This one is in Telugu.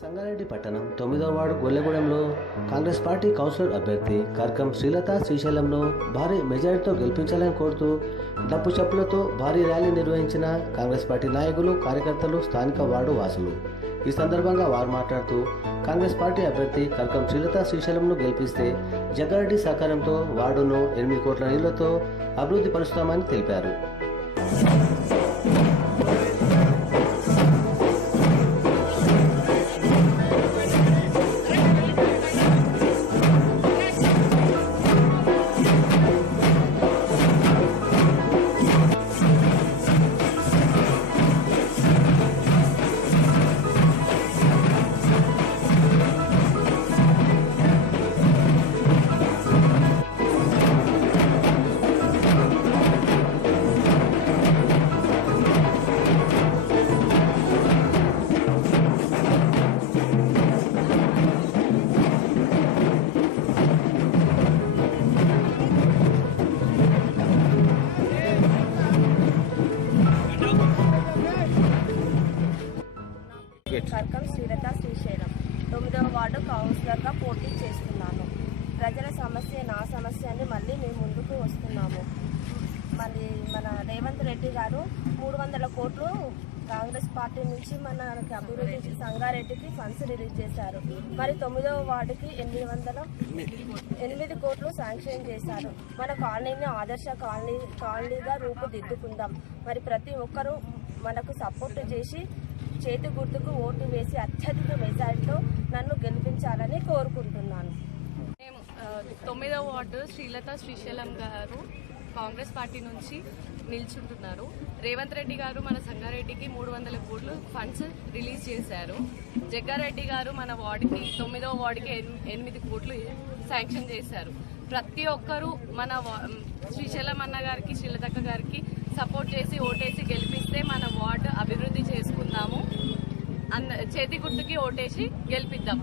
సంగారెడ్డి పట్టణం 9వ వార్డు గొల్లగూడెంలో కాంగ్రెస్ పార్టీ కౌన్సిలర్ అభ్యర్థి కర్కం శ్రీలత శ్రీశైలంను భారీ మెజారిటీతో గెలిపించాలని కోరుతూ డప్పు చప్పులతో భారీ ర్యాలీ నిర్వహించిన కాంగ్రెస్ పార్టీ నాయకులు, కార్యకర్తలు, స్థానిక వార్డు వాసులు. ఈ సందర్భంగా వారు మాట్లాడుతూ కాంగ్రెస్ పార్టీ అభ్యర్థి కర్కం శ్రీలత శ్రీశైలంను గెలిపిస్తే జగ్గారెడ్డి సహకారంతో వార్డును 8 కోట్ల నిధులతో అభివృద్ధి పరుస్తామని తెలిపారు. కర్కం శ్రీలత శ్రీశైలం 9వ వార్డు కౌన్సిలర్గా పోటీ చేస్తున్నాను. ప్రజల సమస్య నా సమస్య అని మళ్ళీ మేము ముందుకు వస్తున్నాము. మళ్ళీ మన రేవంత్ రెడ్డి గారు 300 కోట్లు కాంగ్రెస్ పార్టీ నుంచి మనకి అభివృద్ధి సంగారెడ్డికి ఫండ్స్ రిలీజ్ చేశారు. మరి 9వ వార్డుకి 8 కోట్లు శాంక్షన్ చేశారు. మన కాలనీని ఆదర్శ కాలనీగా రూపుదిద్దుకుందాం. మరి ప్రతి ఒక్కరూ మనకు సపోర్ట్ చేసి చేతి గుర్తుకు ఓటు వేసి అత్యధిక మెజారిటీతో నన్ను గెలిపించాలని కోరుకుంటున్నాను. మేము 9వ వార్డు శ్రీలత శ్రీశైలం గారు కాంగ్రెస్ పార్టీ నుంచి నిల్చుంటున్నారు. రేవంత్ రెడ్డి గారు మన సంగారెడ్డికి 300 కోట్లు ఫండ్స్ రిలీజ్ చేశారు. జగ్గారెడ్డి గారు మన వార్డుకి 9వ వార్డుకి 8 కోట్లు శాంక్షన్ చేశారు. ప్రతి ఒక్కరూ మన శ్రీశైలం అన్న గారికి, శ్రీలతక్క గారికి సపోర్ట్ చేసి ఓటేసి గెలిపిస్తే మన వార్డు అభివృద్ధి చేసుకుందాము. చేతి గుర్తుకి ఓటేసి గెలిపిద్దాం.